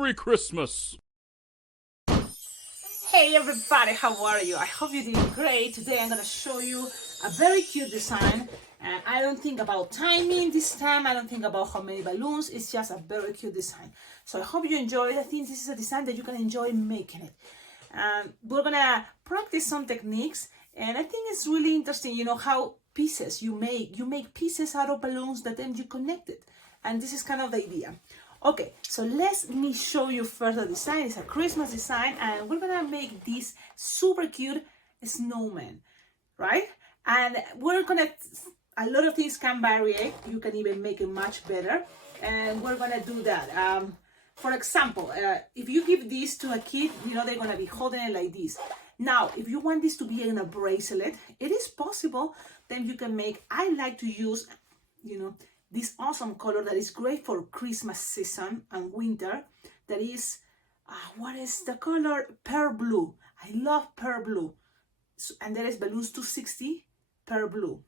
Merry Christmas! Hey everybody, how are you? I hope you're doing great. Today I'm going to show you a very cute design, and I don't think about timing this time. I don't think about how many balloons. It's just a very cute design. So I hope you enjoy it. I think this is a design that you can enjoy making it. We're going to practice some techniques, and I think it's really interesting, you know, how pieces you make pieces out of balloons that then you connect it. And this is kind of the idea. Okay, so let me show you first the design. It's a Christmas design, and we're gonna make this super cute snowman, right? And we're gonna, a lot of things can vary. You can even make it much better, and we're gonna do that. For example, if you give this to a kid, you know, they're gonna be holding it like this. Now, if you want this to be in a bracelet, it is possible. Then you can make, I like to use, you know, this awesome color that is great for Christmas season and winter. That is, what is the color? Pearl blue. I love pearl blue. So, and there is balloons 260 pearl blue.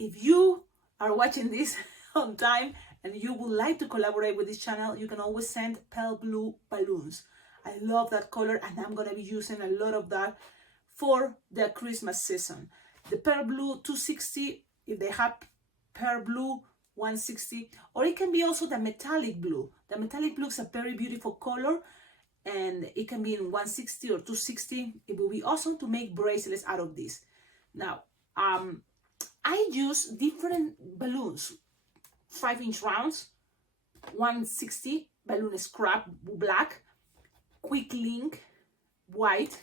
If you are watching this on time and you would like to collaborate with this channel, you can always send pearl blue balloons. I love that color, and I'm gonna be using a lot of that for the Christmas season. The pearl blue 260, if they have pearl blue 160, or it can be also the metallic blue. The metallic blue is a very beautiful color, and it can be in 160 or 260. It will be awesome to make bracelets out of this. Now, I use different balloons, 5-inch rounds, 160 balloon scrap black, quick link white,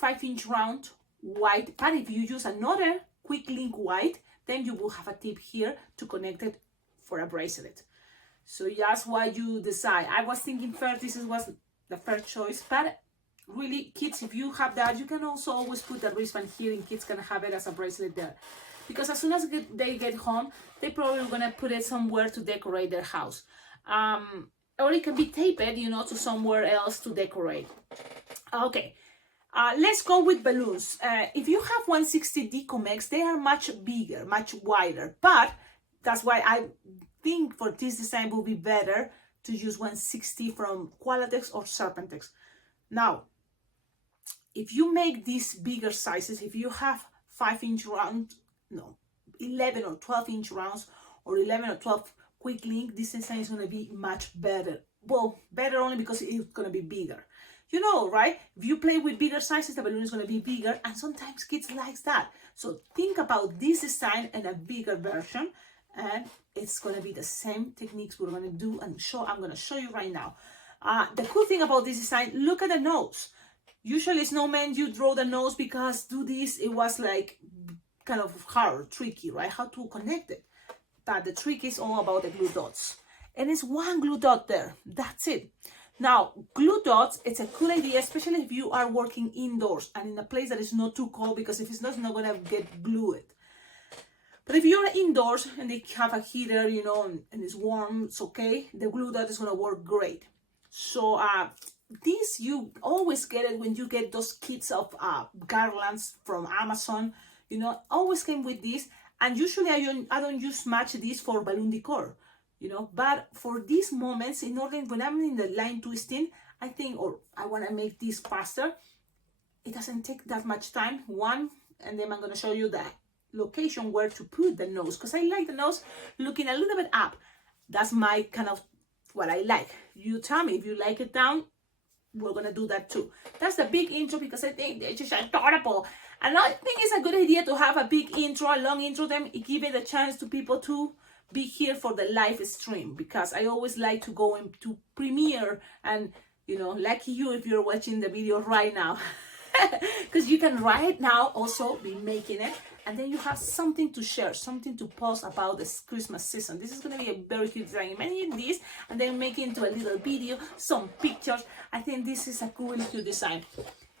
5-inch round white. But if you use another quick link white, then you will have a tip here to connect it for a bracelet. So that's why you decide. I was thinking first, this was the first choice, but really, kids, if you have that, you can also always put the wristband here, and kids can have it as a bracelet there. Because as soon as they get home, they probably gonna put it somewhere to decorate their house. Or it can be taped, you know, to somewhere else to decorate. Okay. Let's go with balloons. If you have 160 Decomex, they are much bigger, much wider, but that's why I think for this design will be better to use 160 from Qualatex or Serpentex. Now, if you make these bigger sizes, if you have 5-inch round, no, 11 or 12-inch rounds, or 11 or 12 quick link, this design is going to be much better. Well, better only because it's going to be bigger. You know, right? If you play with bigger sizes, the balloon is going to be bigger, and sometimes kids like that. So think about this design and a bigger version, and it's going to be the same techniques we're going to do and I'm going to show you right now. The cool thing about this design, look at the nose. Usually snowman, you draw the nose, because do this, it was like kind of hard, tricky, right? How to connect it. But the trick is all about the glue dots. And it's one glue dot there. That's it. Now, glue dots, it's a cool idea, especially if you are working indoors and in a place that is not too cold, because if it's not going to get glued. But if you're indoors and they have a heater, you know, and it's warm, it's okay. The glue dot is going to work great. So this, you always get it when you get those kits of garlands from Amazon, you know, always came with this. And usually I don't use much this for balloon decor. You know, but for these moments, in order, when I'm in the line twisting, I think, or I want to make this faster, it doesn't take that much time. One, and then I'm going to show you the location where to put the nose, because I like the nose looking a little bit up. That's my kind of what I like. You tell me if you like it down, we're going to do that too. That's the big intro, because I think they're just adorable. And I think it's a good idea to have a big intro, a long intro, then give it a chance to people to be here for the live stream, because I always like to go into premiere, and you know, lucky you if you're watching the video right now, because you can right now also be making it, and then you have something to share, something to post about this Christmas season. This is going to be a very cute design. Imagine this, and then make it into a little video, some pictures. I think this is a cool, cute design.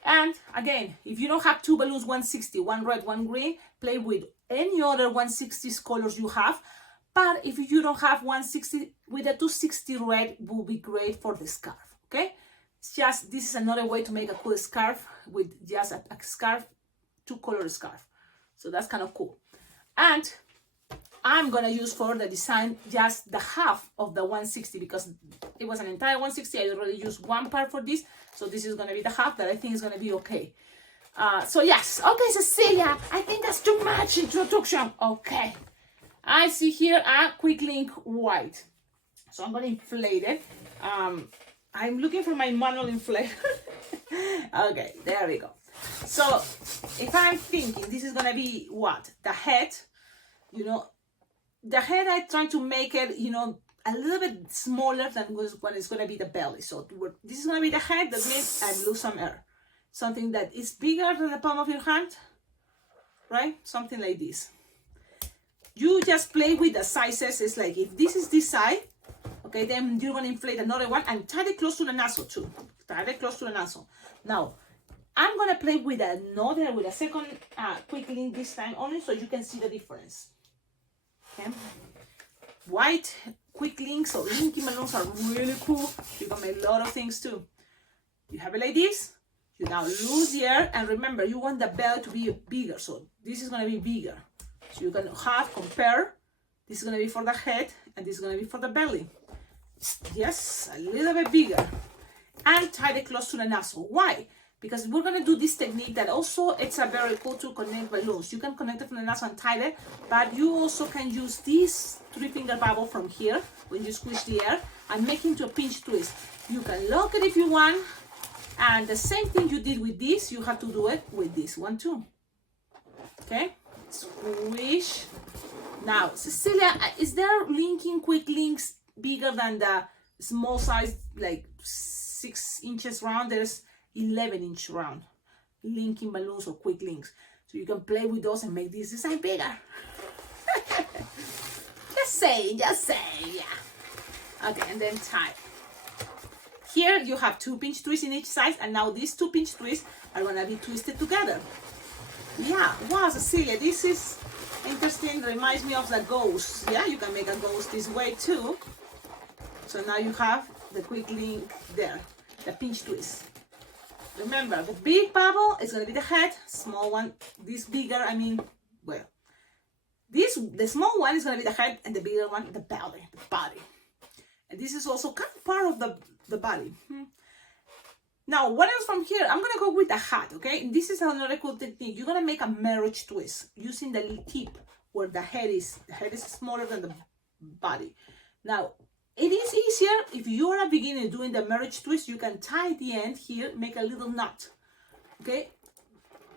And again, if you don't have two balloons, 160, one red, one green, play with any other 160s colors you have. But if you don't have 160, with a 260 red will be great for the scarf, okay? It's just, this is another way to make a cool scarf with just a scarf, two-color scarf. So that's kind of cool. And I'm gonna use for the design just the half of the 160 because it was an entire 160. I already used one part for this, so this is gonna be the half that I think is gonna be okay. So yes, okay, Cecilia, I think that's too much introduction. Okay, I see here a quick link white, so I'm gonna inflate it. I'm looking for my manual inflator. Okay, there we go. So if I'm thinking this is gonna be what? The head, you know, the head I try to make it, you know, a little bit smaller than what is gonna be the belly. So this is gonna be the head. That means I lose some air. Something that is bigger than the palm of your hand, right? Something like this. You just play with the sizes. It's like if this is this side, okay, then you're gonna inflate another one and tie it close to the nozzle too. Tie it close to the nozzle. Now, I'm gonna play with a second quick link this time only so you can see the difference. Okay. White quick links or linking balloons are really cool. You can make a lot of things too. You have it like this. You now lose the air, and remember, you want the bell to be bigger, so this is going to be bigger. So you can compare, this is going to be for the head, and this is going to be for the belly. Yes, a little bit bigger. And tie it close to the nozzle. Why? Because we're going to do this technique that also, it's a very cool to connect balloons. You can connect it from the nozzle and tie it, but you also can use this 3-finger bubble from here, when you squeeze the air, and make into a pinch twist. You can lock it if you want. And the same thing you did with this, you have to do it with this one too. Okay, squish. Now, Cecilia, is there linking quick links bigger than the small size, like 6 inches round? There's 11-inch round linking balloons or quick links. So you can play with those and make this design bigger. just saying, yeah. Okay, and then tie. Here you have 2 pinch twists in each side, and now these 2 pinch twists are gonna be twisted together. Yeah, wow, Cecilia, this is interesting. Reminds me of the ghost. Yeah, you can make a ghost this way too. So now you have the quick link there, the pinch twist. Remember, the big bubble is gonna be the head, small one, this bigger, the small one is gonna be the head, and the bigger one, the belly, the body. And this is also kind of part of the body. Now, what else from here? I'm gonna go with the hat, okay? And this is another cool technique. You're gonna make a marriage twist using the tip where the head is. The head is smaller than the body. Now, it is easier if you're a beginner doing the marriage twist. You can tie the end here, make a little knot, okay?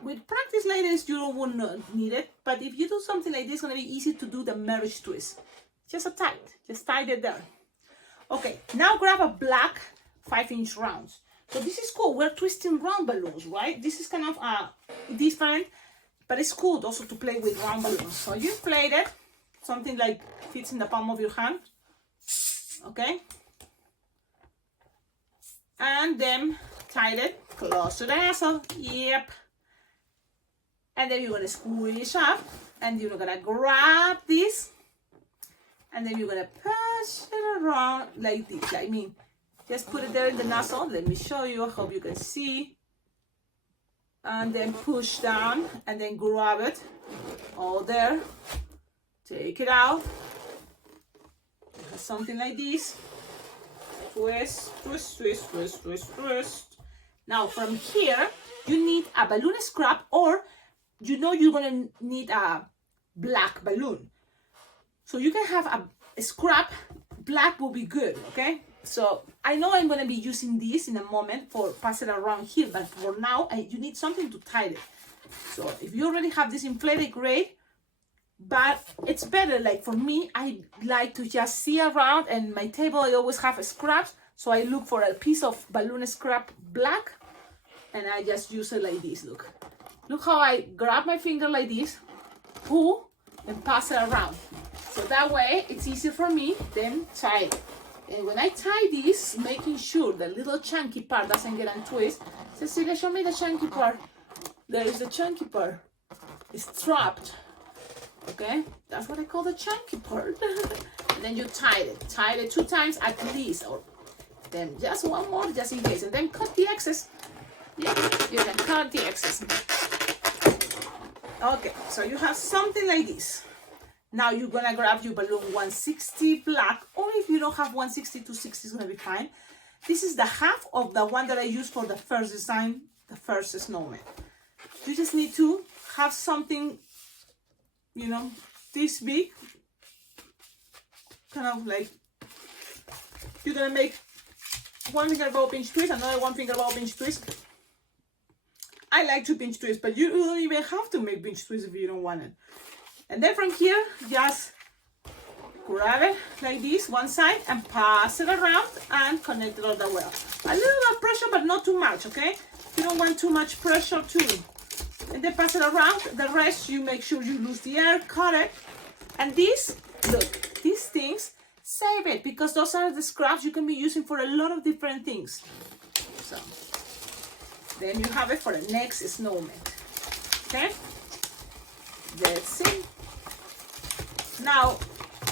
With practice like this, you won't need it. But if you do something like this, it's gonna be easy to do the marriage twist. Just tie it there. Okay, now grab a black 5-inch rounds. So this is cool. We're twisting round balloons, right? This is kind of different, but it's cool also to play with round balloons. So you inflate it, something like fits in the palm of your hand, okay? And then tie it close to the nozzle. Yep. And then you're gonna squish up, and you're gonna grab this. And then you're gonna push it around like this. I mean, just put it there in the nozzle. Let me show you. I hope you can see. And then push down and then grab it all there. Take it out. Something like this. Twist, twist, twist, twist, twist, twist. Now from here, you need a balloon scrap, or you know you're gonna need a black balloon. So you can have a scrap. Black will be good, okay? So I know I'm going to be using this in a moment for pass it around here, but for now, you need something to tie it. So if you already have this inflated, great. But it's better, like for me, I like to just see around, and my table, I always have scraps. So I look for a piece of balloon scrap black, and I just use it like this, look. Look how I grab my finger like this, pull, and pass it around. So that way, it's easier for me, then tie it. And when I tie this, making sure the little chunky part doesn't get untwisted. Cecilia, show me the chunky part. There is the chunky part. It's trapped. Okay? That's what I call the chunky part. And then you tie it. Tie it 2 times at least. Or then just one more, just in case. And then cut the excess. Yeah, you can cut the excess. Okay, so you have something like this. Now you're gonna grab your balloon 160 black, or if you don't have 160, 260 is gonna be fine. This is the half of the one that I used for the first design, the first snowman. You just need to have something, you know, this big, kind of like, you're gonna make one finger bow pinch twist, another one finger bow pinch twist. I like to pinch twist, but you don't even have to make pinch twist if you don't want it. And then from here, just grab it like this, one side, and pass it around and connect it all the way. A little bit of pressure, but not too much, okay? You don't want too much pressure too. And then pass it around. The rest, you make sure you lose the air, cut it. And these, look, these things, save it, because those are the scraps you can be using for a lot of different things. So, then you have it for the next snowman, okay? That's it. Now,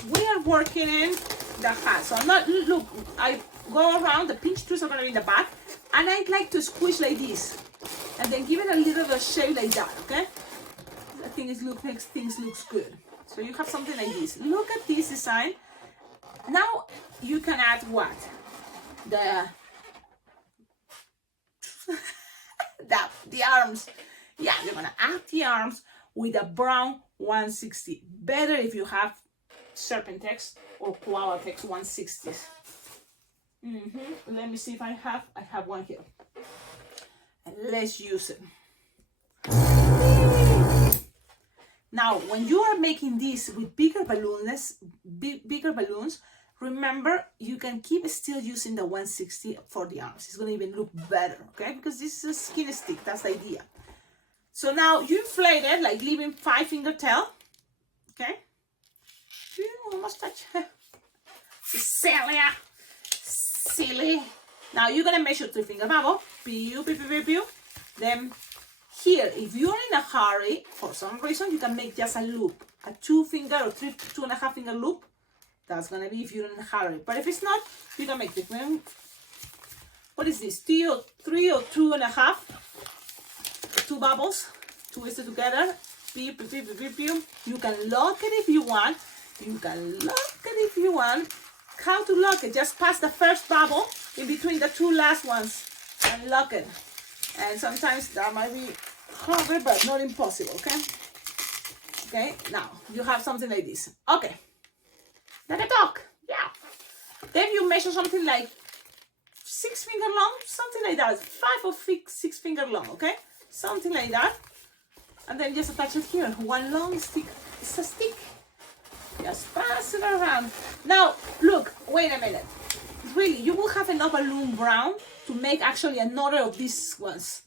we are working in the hat. So I'm not, look, I go around, the pinch twists are gonna be in the back, and I like to squish like this, and then give it a little bit of shape like that, okay? I think it makes things look good. So you have something like this. Look at this design. Now you can add what? The arms. Yeah, you're gonna add the arms with a brown 160. Better if you have Serpentex or Qualatex 160s. Let me see if I have one here. And let's use it. Now, when you are making this with bigger balloons, remember you can keep still using the 160 for the arms. It's gonna even look better, okay? Because this is a skin stick, that's the idea. So now you inflate it, like leaving 5-finger tail, okay? You almost touch. Cecilia, silly. Now you're gonna measure 3-finger bubble, pew, pew, pew, pew, pew. Then here, if you're in a hurry, for some reason, you can make just a loop, a 2-finger or 2.5-finger loop. That's gonna be if you're in a hurry. But if it's not, you can make different. What is this? 3 or 2.5? 2 bubbles twisted together. Pew, pew, pew, pew, pew. You can lock it if you want. How to lock it? Just pass the first bubble in between the 2 last ones and lock it. And sometimes that might be hard, but not impossible, okay? Okay, now you have something like this. Okay, let it talk, yeah. Then you measure something like 6-finger long, something like that. 5 or 6-finger long, okay? Something like that. And then just attach it here. One long stick. It's a stick. Just pass it around. Now, look, wait a minute. Really, you will have enough balloon brown to make actually another of these ones.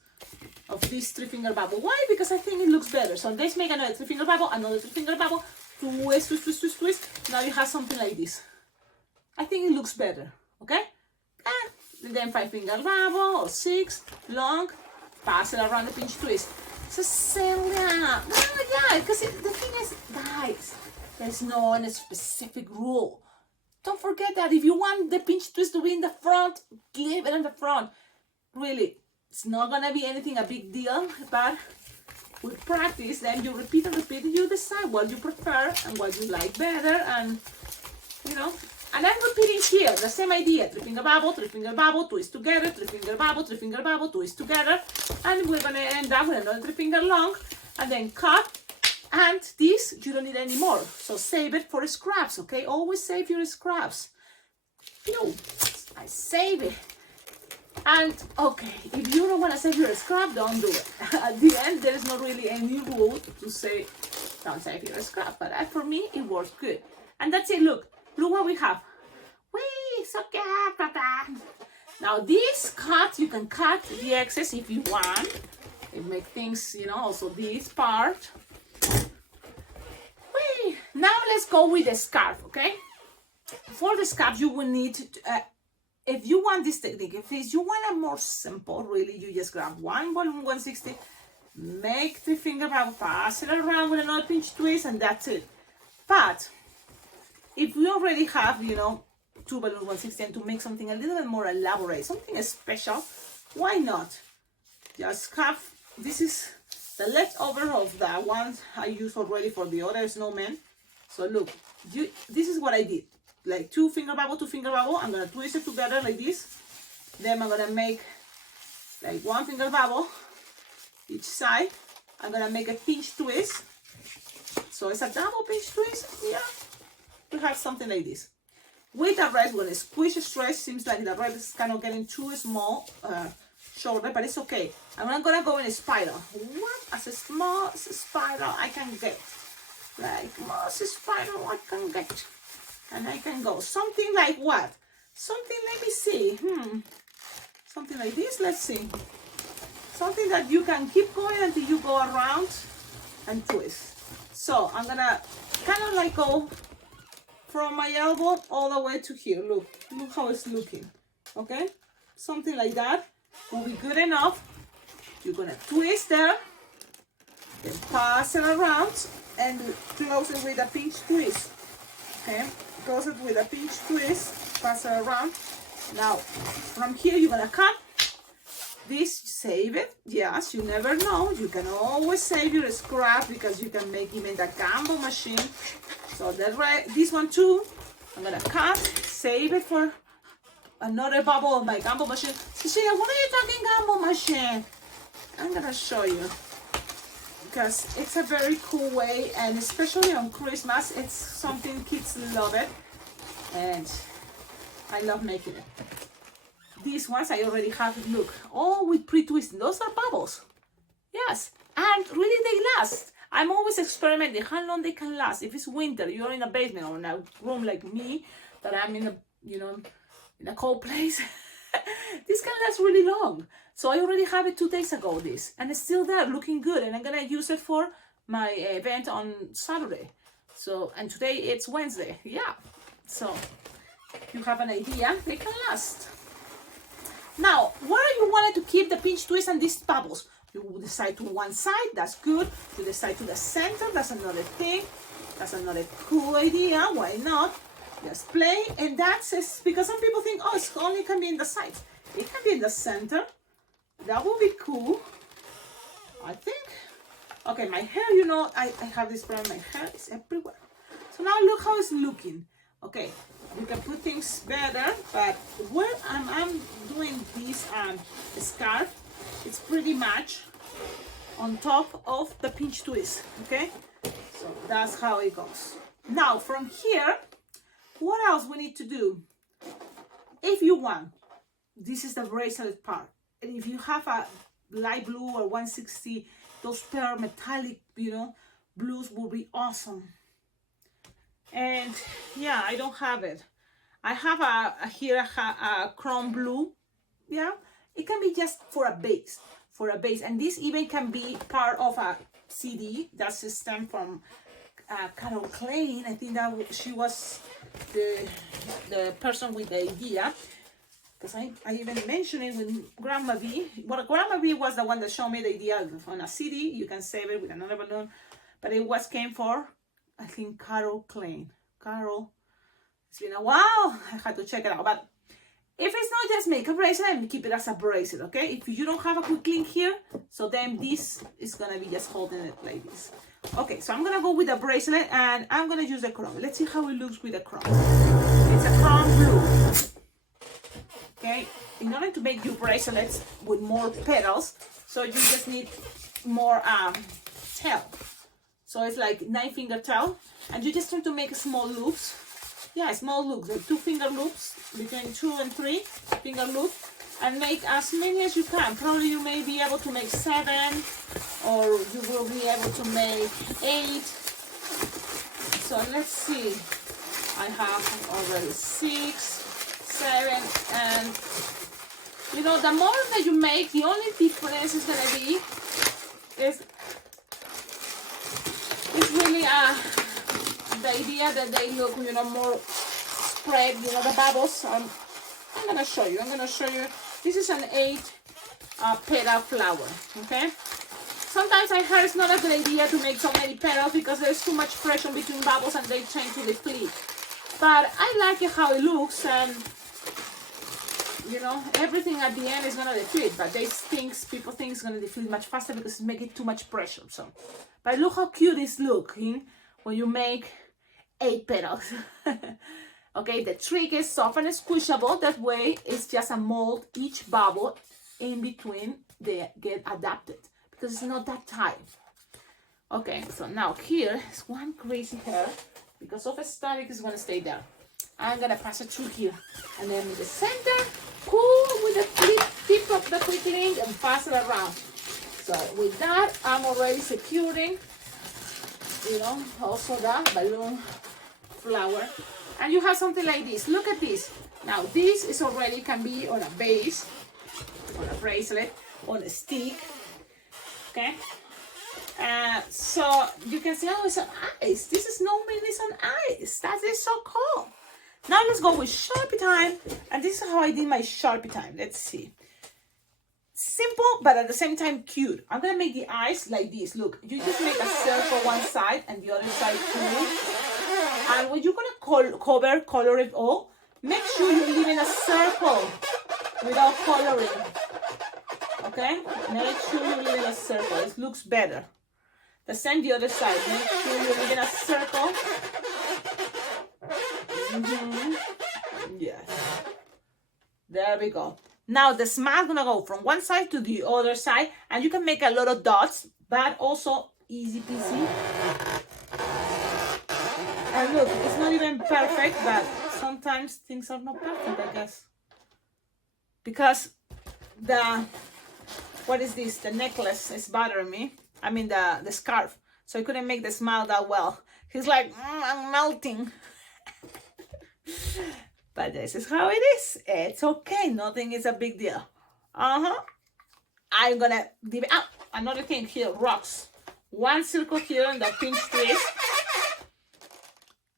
Of this 3-finger bubble. Why? Because I think it looks better. So let's make another 3-finger bubble, another 3-finger bubble. Twist, twist, twist, twist, twist. Now you have something like this. I think it looks better. Okay? And then 5-finger bubble or 6 long. Pass it around the pinch twist. Cecilia. Oh, yeah, because the thing is, guys, there's no any specific rule. Don't forget that if you want the pinch twist to be in the front, leave it in the front. Really, it's not gonna be anything a big deal, but with practice, then you repeat and repeat, you decide what you prefer and what you like better, and you know. And I'm repeating here the same idea: 3-finger bubble, twist together, 3-finger bubble, twist together, and we're gonna end up with another 3-finger long, and then cut. And this you don't need anymore, so save it for scraps. Okay, always save your scraps. Pew, I save it. And okay, if you don't want to save your scrap, don't do it. At the end, there is not really any rule to say don't save your scrap, but for me, it works good. And that's it. Look what we have. Whee, so good. Now this cut, you can cut the excess if you want. It makes things, you know, also this part. Whee. Now let's go with the scarf, okay? For the scarf, you will need to, if you want this technique, if you want a more simple, really, you just grab one balloon 160, make 3-finger bubble, pass it around with another pinch twist, and that's it. But if we already have, you know, 2 balloons 160, and to make something a little bit more elaborate, something special, why not? Just have, this is the leftover of the ones I used already for the other snowman. So look, this is what I did. Like two finger bubble. I'm gonna twist it together like this. Then I'm gonna make like one finger bubble each side. I'm gonna make a pinch twist. So it's a double pinch twist. Yeah, we have something like this. With the red, when it's squish stretch, seems like the red is kind of getting too small shoulder, but it's okay. I'm not gonna go in a spiral. What? As a small spiral I can get. Like most spiral I can get. And I can go. Something like what? Something, let me see. Something like this, let's see. Something that you can keep going until you go around and twist. So I'm gonna kind of like go from my elbow all the way to here. Look how it's looking. Okay, something like that will be good enough. You're gonna twist there, then pass it around and close it with a pinch twist. Okay, close it with a pinch twist, pass it around. Now from here you're gonna cut this, save it. Yes, you never know, you can always save your scrap because you can make even the gumbo machine. So that's right, this one too I'm gonna cut, save it for another bubble of my gumbo machine. Cecilia, what are you talking gumbo machine? I'm gonna show you because it's a very cool way, and especially on Christmas, it's something kids love it, and I love making it. These ones I already have it, look, all with pre-twisting. Those are bubbles. Yes, and really they last. I'm always experimenting how long they can last. If it's winter, you're in a basement or in a room like me, that I'm in a, in a cold place, this can last really long. So I already have it 2 days ago, this, and it's still there looking good, and I'm gonna use it for my event on Saturday. So, and today it's Wednesday, yeah. So you have an idea, they can last. Now, where you wanted to keep the pinch twist and these bubbles, you decide to one side, that's good. You decide to the center, that's another thing. That's another cool idea, why not? Just play, and that's it, because some people think, oh, it only can be in the sides. It can be in the center. That would be cool, I think. Okay, my hair, I have this problem, my hair is everywhere. So now look how it's looking. Okay, you can put things better, but where I'm doing this scarf, it's pretty much on top of the pinch twist, okay? So that's how it goes. Now from here, what else we need to do? If you want, this is the bracelet part. And if you have a light blue or 160, those pair metallic, blues will be awesome. And yeah, I don't have it. I have a chrome blue. Yeah, it can be just for a base, and this even can be part of a CD. That's a stem from Carol Klein. I think that she was the person with the idea, because I even mentioned it with Grandma V. Well, Grandma V was the one that showed me the idea on a CD. You can save it with another balloon, but it came for, I think, Carol Klein. Carol, it's been a while. I had to check it out. But if it's not, just make a bracelet and keep it as a bracelet, okay? If you don't have a quick link here, so then this is gonna be just holding it like this. Okay, so I'm gonna go with the bracelet, and I'm gonna use the chrome. Let's see how it looks with the chrome. It's a chrome blue. Okay, in order to make your bracelets with more petals, so you just need more tail. So it's like 9-finger tail, and you just try to make small loops. Yeah, small loops, like 2-finger loops, between 2 and 3 finger loops, and make as many as you can. Probably you may be able to make 7, or you will be able to make 8. So let's see. I have already 6, 7, and the more that you make, the only difference is gonna be it's really the idea that they look, more spread, the bubbles. I'm gonna show you. This is an 8 petal flower, okay? Sometimes I heard it's not a good idea to make so many petals because there's too much pressure between bubbles and they tend to deplete. But I like it how it looks, and everything at the end is gonna deplete, but people think it's gonna deplete much faster because it's making too much pressure. So, but look how cute it's looking when you make 8 petals. Okay, the trick is soft and squishable. That way it's just a mold. Each bubble in between they get adapted because it's not that tight. Okay, so now here is one crazy hair. Because of static is going to stay there. I'm going to pass it through here. And then in the center, pull with the tip of the quick link and pass it around. So with that, I'm already securing, you know, also the balloon flower. And you have something like this. Look at this. Now this is already can be on a base, on a bracelet, on a stick. Okay. So you can see, oh, it's on ice. This is Snowman is on ice. That is so cool. Now let's go with Sharpie time. And this is how I did my Sharpie time. Let's see. Simple, but at the same time cute. I'm going to make the eyes like this. Look, you just make a circle one side and the other side too. And when you're going to color it all, make sure you leave in a circle without coloring. Okay? Make sure you leave in a circle. It looks better. The same the other side. Make sure you leave in a circle. Yes. There we go. Now the smile gonna go from one side to the other side, and you can make a lot of dots, but also easy peasy. And look, it's not even perfect, but sometimes things are not perfect, I guess. Because what is this? The necklace is bothering me. I mean the scarf. So I couldn't make the smile that well. He's like, I'm melting. But this is how it is. It's okay. Nothing is a big deal. I'm gonna give it out. Another thing here, rocks. One circle here in the pink twist.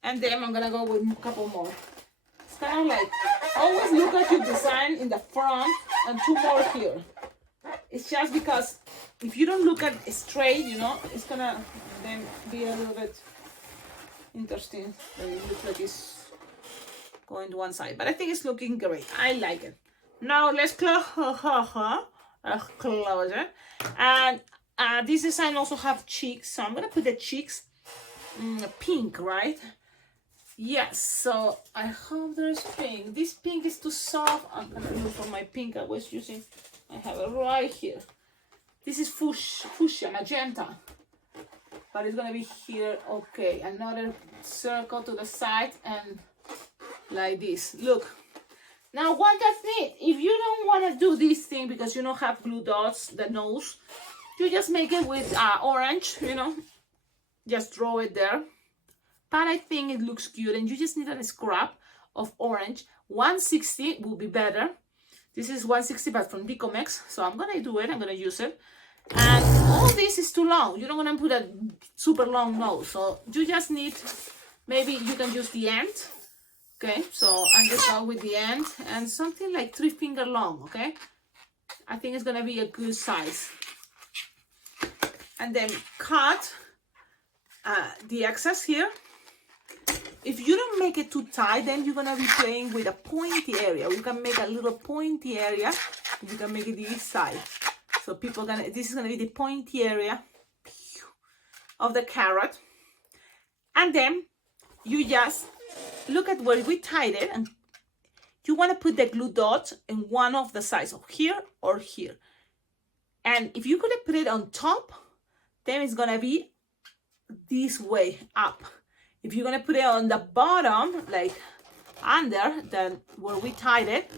And then I'm gonna go with a couple more. It's kind of like, always look at your design in the front and 2 more here. It's just because if you don't look at it straight, you know, it's gonna then be a little bit interesting. It looks like it's going to one side, but I think it's looking great. I like it. Now let's close it. And this design also have cheeks, so I'm gonna put the cheeks pink, right? Yes. So I hope there's pink. This pink is too soft. I'm gonna look for my pink I was using. I have it right here. This is fuchsia, magenta. But it's gonna be here. Okay, another circle to the side and like this. Look. Now what that's it. If you don't want to do this thing because you don't have glue dots, the nose, you just make it with orange, you know. Just draw it there. But I think it looks cute and you just need a scrap of orange. 160 will be better. This is 160 but from Dicomex. So I'm gonna do it, I'm gonna use it. And all this is too long. You don't want to put a super long nose. So you just need, maybe you can use the end. Okay, so I'm just going with the end and something like 3 finger long, okay? I think it's gonna be a good size. And then cut the excess here. If you don't make it too tight, then you're gonna be playing with a pointy area. You can make a little pointy area. You can make it this side. So this is gonna be the pointy area of the carrot. And then you just look at where we tied it, and you want to put the glue dot in one of the sides, of here or here. And if you're gonna put it on top, then it's gonna be this way up. If you're gonna put it on the bottom, like under, then where we tied it,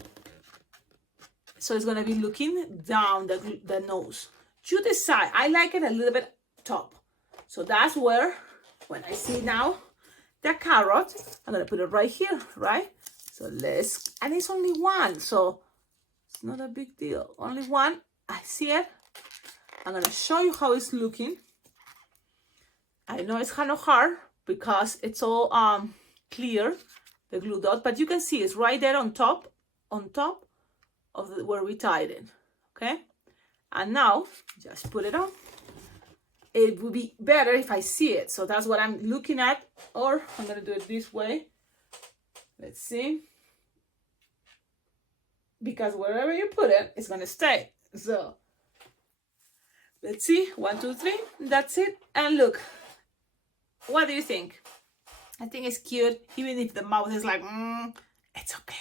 so it's gonna be looking down the nose. You decide. I like it a little bit top. So that's where, when I see now the carrot, I'm gonna put it right here, right? So and it's only one, so it's not a big deal. Only one. I see it. I'm gonna show you how it's looking. I know it's kind of hard because it's all clear, the glue dot, but you can see it's right there on top of where we tied it. Okay, and now just put it on. It would be better if I see it, so that's what I'm looking at, or I'm gonna do it this way. Let's see, because wherever you put it, it's gonna stay. So let's see, 1, 2, 3, that's it. And look, what do you think? I think it's cute, even if the mouth is like, it's okay.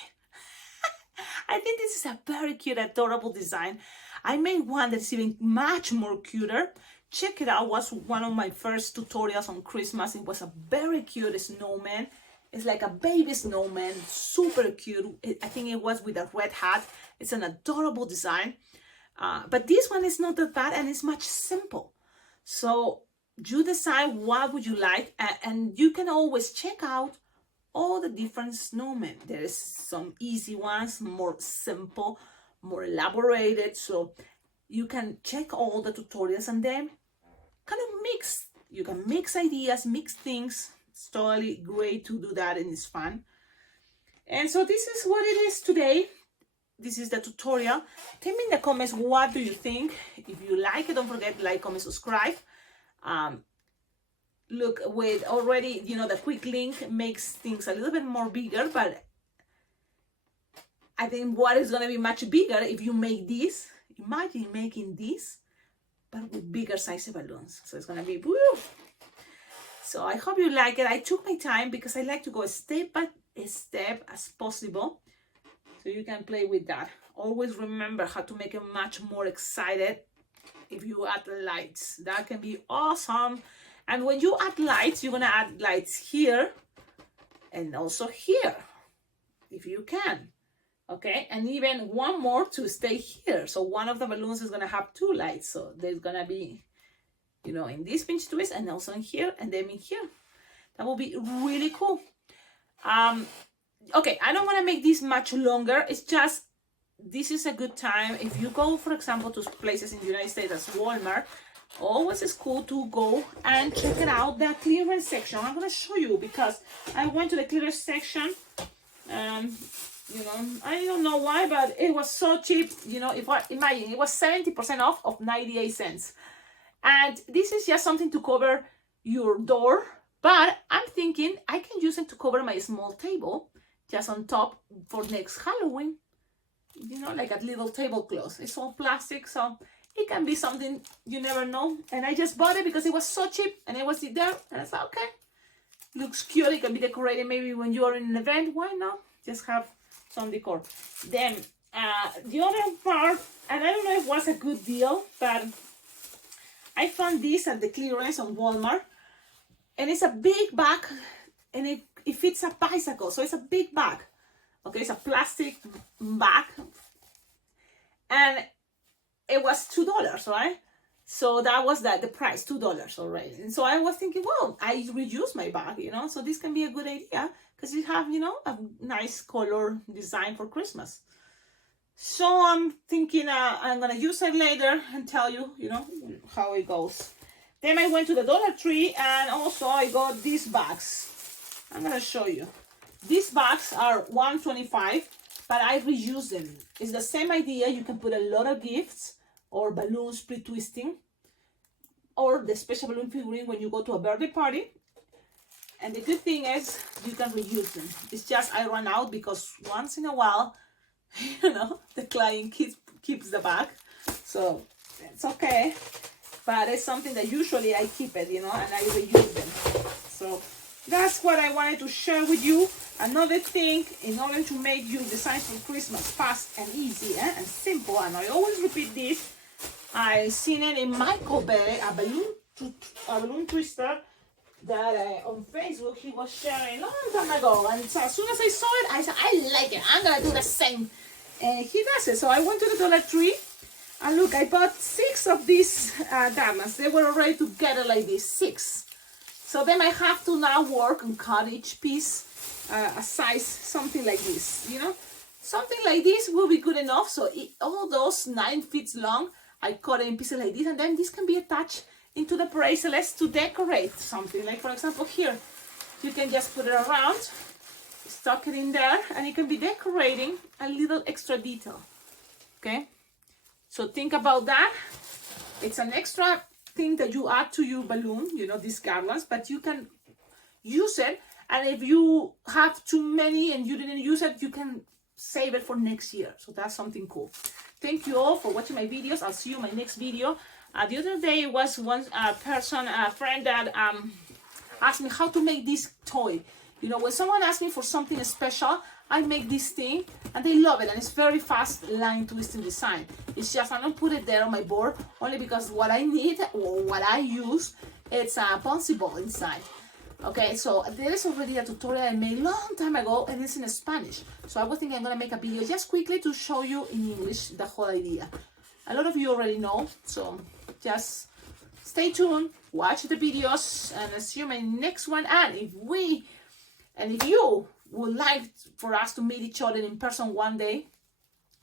I think this is a very cute, adorable design. I made one that's even much more cuter. Check it out. It was one of my first tutorials on Christmas. It was a very cute snowman. It's like a baby snowman, super cute. I think it was with a red hat. It's an adorable design. But this one is not that bad, and it's much simple. So you decide what would you like, and you can always check out all the different snowmen. There is some easy ones, more simple, more elaborated. So you can check all the tutorials and then kind of mix. You can mix ideas, mix things. It's totally great to do that, and it's fun. And so this is what it is today. This is the tutorial. Tell me in the comments, what do you think? If you like it, don't forget to like, comment, subscribe. Look, with already, the quick link makes things a little bit more bigger, but I think what is going to be much bigger if you make this. Imagine making this, but with bigger size balloons. So it's going to be, woo! So I hope you like it. I took my time because I like to go step by step as possible. So you can play with that. Always remember how to make it much more excited if you add lights. That can be awesome. And when you add lights, you're gonna add lights here and also here, if you can. Okay, and even one more to stay here. So one of the balloons is gonna have two lights. So there's gonna be, in this pinch twist, and also in here, and then in here. That will be really cool. Okay, I don't want to make this much longer. It's just, this is a good time. If you go, for example, to places in the United States as Walmart, always is cool to go and check it out, the clearance section. I'm going to show you because I went to the clearance section. I don't know why, but it was so cheap. Imagine, it was 70% off of 98 cents. And this is just something to cover your door. But I'm thinking I can use it to cover my small table just on top for next Halloween. Like a little tablecloth. It's all plastic, so it can be something, you never know. And I just bought it because it was so cheap and it was there. And I thought, okay, looks cute. It can be decorated maybe when you are in an event. Why not? Just have some decor. Then the other part, and I don't know if it was a good deal, but I found this at the clearance on Walmart. And it's a big bag, and it fits a bicycle, so it's a big bag. Okay, it's a plastic bag, and it was $2, right? So that was the price, $2 already. And so I was thinking, well, I reuse my bag, so this can be a good idea because you have, a nice color design for Christmas. So I'm thinking I'm gonna use it later and tell you, how it goes. Then I went to the Dollar Tree, and also I got these bags. I'm going to show you. These bags are $1.25, but I reuse them. It's the same idea. You can put a lot of gifts or balloons pre-twisting, or the special balloon figurine when you go to a birthday party. And the good thing is you can reuse them. It's just I run out because once in a while, the client keeps the bag. So it's okay. But it's something that usually I keep it, and I reuse them. So that's what I wanted to share with you. Another thing, in order to make your designs for Christmas fast and easy and simple, and I always repeat this, I seen it in Michael Bay, a balloon twister that on Facebook he was sharing a long time ago. And so as soon as I saw it, I said, I like it. I'm going to do the same. And he does it. So I went to the Dollar Tree. And look, I bought 6 of these diamonds. They were already together like this, 6. So then I have to now work and cut each piece a size, something like this, Something like this will be good enough. So all those 9 feet long, I cut it in pieces like this. And then this can be attached into the bracelets to decorate something. Like, for example, here, you can just put it around, stuck it in there, and you can be decorating a little extra detail, okay? So think about that. It's an extra thing that you add to your balloon, these garlands, but you can use it. And if you have too many and you didn't use it, you can save it for next year. So that's something cool. Thank you all for watching my videos. I'll see you in my next video. The other day was one friend that ask me how to make this toy. You know, when someone asks me for something special, I make this thing and they love it, and it's very fast line twisting design. It's just, I don't put it there on my board only because what I need or what I use, it's a bouncy ball inside. Okay, so there is already a tutorial I made long time ago, and it's in Spanish. So I was thinking I'm gonna make a video just quickly to show you in English the whole idea. A lot of you already know, so just stay tuned, watch the videos, and see you in my next one. And if you would like for us to meet each other in person one day,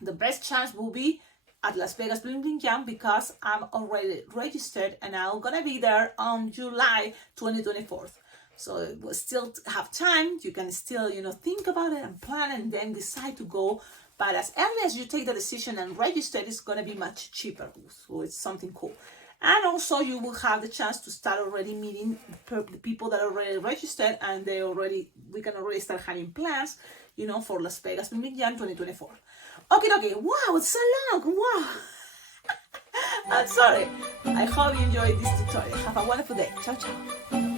the best chance will be at Las Vegas Bling Bling Jam, because I'm already registered and I'm gonna be there on July 2024. So we still have time. You can still, you know, think about it and plan and then decide to go. But as early as you take the decision and register, it's gonna be much cheaper. So it's something cool. And also you will have the chance to start already meeting the people that are already registered, and we can already start having plans, you know, for Las Vegas Bling Bling Jam 2024. Okay. Wow, it's so long. Wow. I'm sorry. I hope you enjoyed this tutorial. Have a wonderful day. Ciao, ciao.